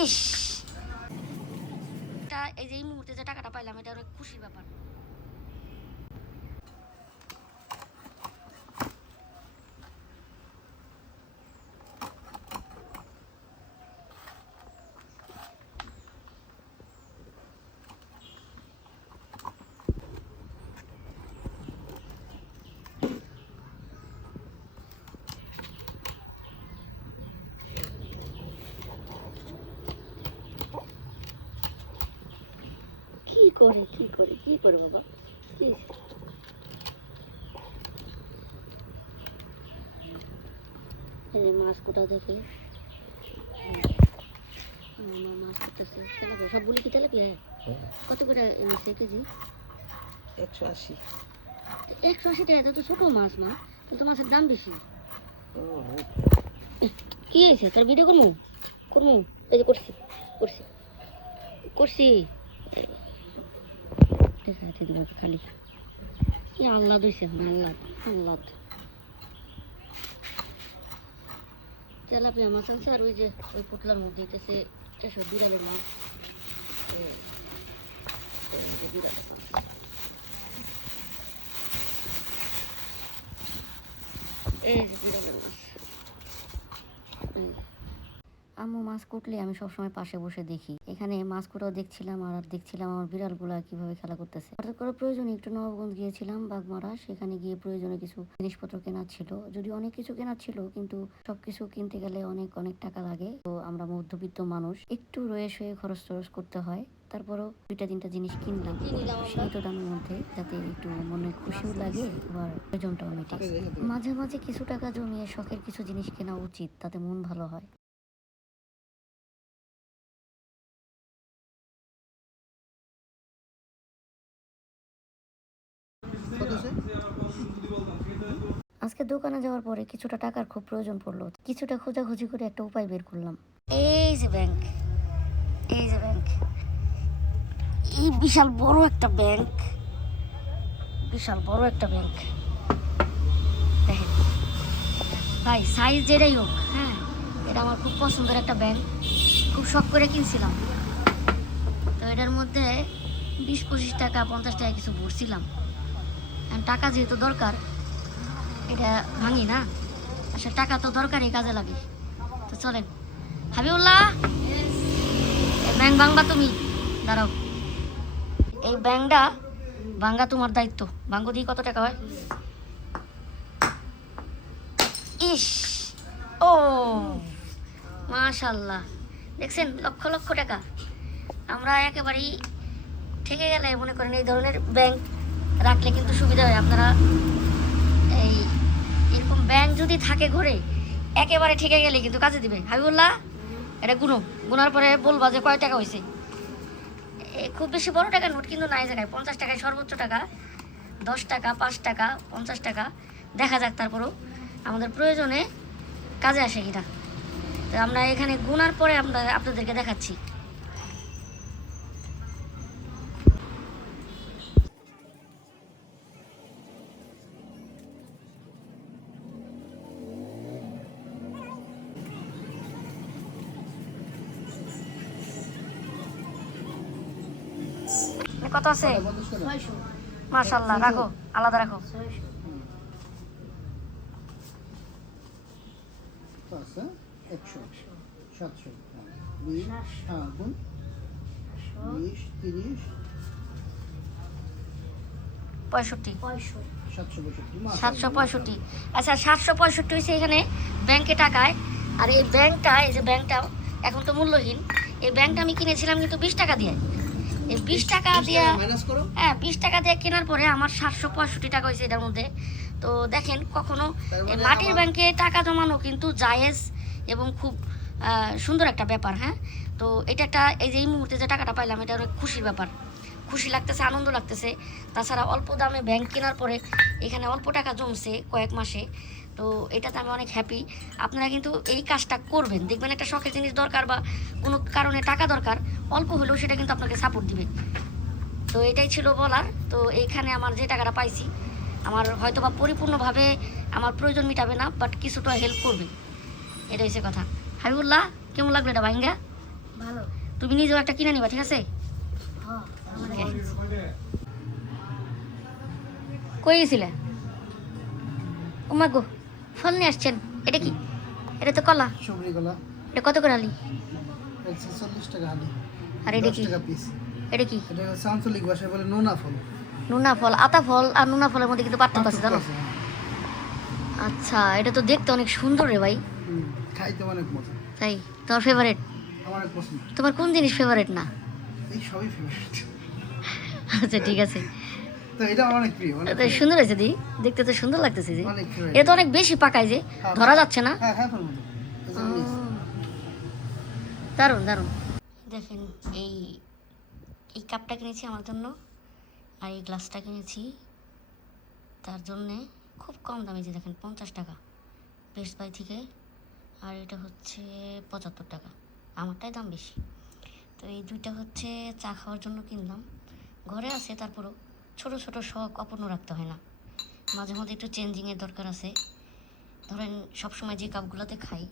ইস, এই যে এই মুহূর্তে যে টাকাটা পাইলাম এটা অনেক খুশির ব্যাপার। কি করে বাবা, মাছ কোটা দেখে মাছ করতেছে তেলাপিয়া, সবগুলি কি তেলাপিয়া? কত করে নিচ্ছে কেজি? 180। 180 টাকা? তো ছোট মাছ মা, কিন্তু মাছের দাম বেশি। কি হয়েছে তোর? ভিডিও করবো করবো, এই যে করছি করছি করছি খালি কি আল্লাহ দিয়েছে, আল্লাহ আল্লাহ। তেলাপিয়া মাছ আনছে আর ওই যে ওই পোটলার মধ্যে দিতেছে এসব বিড়ালের মাছ, বিড়ালের মাছ। এই যে বিড়ালের মাছ। আম্মু মাছ কুটলে আমি সবসময় পাশে বসে দেখি। এখানে মাছ কুটাও দেখছিলাম আর দেখছিলাম আমার বিড়ালগুলা কিভাবে খেলা করতেছে। হঠাৎ করে প্রয়োজনে একটু নবাবগঞ্জ গিয়েছিলাম বাগমারা, সেখানে গিয়ে প্রয়োজনে কিছু জিনিসপত্র কেনার ছিল। যদি অনেক কিছু কেনার ছিল কিন্তু সবকিছু কিনতে গেলে অনেক অনেক টাকা লাগে। তো আমরা মধ্যবিত্ত মানুষ, একটু রয়ে শয়ে খরচ টরচ করতে হয়। তারপরও 2-3টা জিনিস কিনলাম সীমিত দামের মধ্যে, যাতে একটু মনে খুশিও লাগে আবার প্রয়োজনটাও মেটে। মাঝে মাঝে কিছু টাকা জমিয়ে শখের কিছু জিনিস কেনা উচিত, তাতে মন ভালো হয়। আজকে দোকানে যাওয়ার পরে কিছুটা টাকার খুব প্রয়োজন পড়লো। কিছুটা খোঁজাখুঁজি করে একটা উপায় বের করলাম। এই যে ব্যাংক, এই যে ব্যাংক, এই বিশাল বড় একটা ব্যাংক, বিশাল বড় একটা ব্যাংক। দেখেন ভাই, সাইজ যেটাই হোক, হ্যাঁ এটা আমার খুব পছন্দের একটা ব্যাংক, খুব শখ করে কিনছিলাম। তো এটার মধ্যে 20-25 টাকা 50 টাকা কিছু ভরছিলাম। টাকা যেহেতু দরকার, এটা ভাঙি না, আচ্ছা টাকা তো দরকারই, কাজে লাগে। তো চলেন হাবিবুল্লাহ, ব্যাংক ভাঙবা তুমি, দাঁড়াও। এই ব্যাংকটা ভাঙা তোমার দায়িত্ব। ভাঙ্গ দিয়ে কত টাকা হয়? ইস, ও মাশাল্লাহ, দেখছেন লক্ষ লক্ষ টাকা। আমরা একেবারেই ঠেকে গেলে মনে করেন এই ধরনের ব্যাংক রাখলে কিন্তু সুবিধা হয়। আপনারা এই এরকম ব্যাংক যদি থাকে ঘরে, একেবারে ঠেকে গেলে কিন্তু কাজে দিবে। হাবিবুল্লাহ, এটা গুনার পরে বলবা যে কয় টাকা হয়েছে। খুব বেশি বড় টাকা নোট কিন্তু নাই জায়গায়, 50 টাকায় সর্বোচ্চ টাকা, 10 টাকা, 5 টাকা, 50 টাকা, দেখা যাক তারপরও আমাদের প্রয়োজনে কাজে আসে কিনা। তো আমরা এখানে গুনার পরে আমরা আপনাদেরকে দেখাচ্ছি। কত আছে? মাশাআল্লাহ, রাখো, আলাদা রাখো। পঁয়ষট্টি, 765। আচ্ছা 765 হয়েছে এখানে ব্যাংকে টাকায়। আর এই ব্যাংকটা, এই যে ব্যাংকটা এখন তো মূল্যহীন। এই ব্যাংকটা আমি কিনেছিলাম কিন্তু 20 টাকা দিয়ে। এই 20 টাকা দিয়ে, হ্যাঁ 20 টাকা দিয়ে কেনার পরে আমার 765 টাকা হয়েছে এটার মধ্যে। তো দেখেন, কখনো এই মাটির ব্যাংকে টাকা জমানো কিন্তু জায়েজ এবং খুব সুন্দর একটা ব্যাপার। হ্যাঁ, তো এটা একটা, এই যে এই মুহূর্তে যে টাকাটা পাইলাম এটা অনেক খুশির ব্যাপার, খুশি লাগতেছে, আনন্দ লাগতেছে। তাছাড়া অল্প দামে ব্যাংক কেনার পরে এখানে অল্প টাকা জমছে কয়েক মাসে, তো এটাতে আমি অনেক হ্যাপি। আপনারা কিন্তু এই কাজটা করবেন, দেখবেন একটা শখের জিনিস দরকার বা কোনো কারণে টাকা দরকার, অল্প হলেও সেটা কিন্তু আপনাকে সাপোর্ট দিবে। তো এটাই ছিল বলার। তো এইখানে আমার যে টাকাটা পাইছি, আমার হয়তো বা পরিপূর্ণভাবে আমার প্রয়োজন মেটাবে না, বাট কিছুটা হেল্প করবে, এটাই হচ্ছে কথা। হাবিবুল্লাহ, কেমন লাগলো এটা ভাইঙ্গা? ভালো। তুমি নিজেও একটা কিনে নিবা, ঠিক আছে? কই গেছিলে? ও মা গো, ফল নিয়ে আসছেন। এটা কি? এটা তো কলা। সবরি কলা এটা কত করে আলি? 40 টাকা আলি। আর এটা 10 কি? টাকা পিস। এটা কি? এটা হচ্ছে আঞ্চলিক ভাষায় বলে নোনা ফল। নুনা ফল। আতা ফল আর নুনা ফলের মধ্যে কিন্তু পার্থক্য আছে, জানো? আচ্ছা, এটা তো দেখতে অনেক সুন্দর রে ভাই। খাইতে অনেক মজা। তাই? তোমার ফেভারিট? আমার অনেক পছন্দ। তোমার কোন জিনিস ফেভারিট না? এই সবই ফেভারিট। আচ্ছা ঠিক আছে। তো এটা আমার অনেক প্রিয়, অনেক এটা তো সুন্দর হয়েছে দি, দেখতে তো সুন্দর লাগতেছে যে। অনেক favorite। এটা তো অনেক বেশি পাকায় যে, ধরা যাচ্ছে না। হ্যাঁ হ্যাঁ ফলমূল। দারুণ দারুণ। দেখেন, এই এই কাপটা কিনেছি আমার জন্য, আর এই গ্লাসটা কিনেছি তার জন্যে। খুব কম দামে, যে দেখেন 50 টাকা বেস্ট বাই থেকে, আর এটা হচ্ছে 75 টাকা। আমারটাই দাম বেশি। তো এই দুইটা হচ্ছে চা খাওয়ার জন্য কিনলাম। ঘরে আছে, তারপরও ছোট ছোট শখ অপূর্ণ রাখতে হয় না, মাঝে মধ্যে একটু চেঞ্জিংয়ের দরকার আছে। ধরেন সবসময় যে কাপগুলোতে খাই,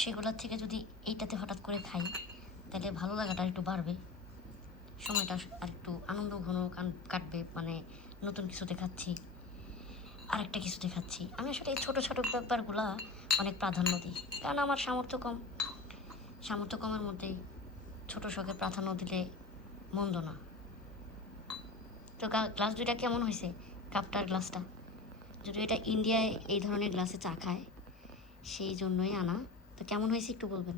সেগুলোর থেকে যদি এইটাতে হঠাৎ করে খাই, তাহলে ভালো লাগাটা একটু বাড়বে, সময়টা আর একটু আনন্দ ঘন কাটবে। মানে নতুন কিছুতে খাচ্ছি, আরেকটা কিছুতে খাচ্ছি। আমি আসলে এই ছোটো ছোটো ব্যাপারগুলো অনেক প্রাধান্য দিই, কারণ আমার সামর্থ্য কম। সামর্থ্য কমের মধ্যেই ছোটো শখে প্রাধান্য দিলে মন্দ না। তো গ্লাস দুইটা কেমন হয়েছে, কাপটার গ্লাসটা? যদি এটা ইন্ডিয়ায় এই ধরনের গ্লাসে চা খায়, সেই জন্যই আনা। তো কেমন হয়েছে একটু বলবেন?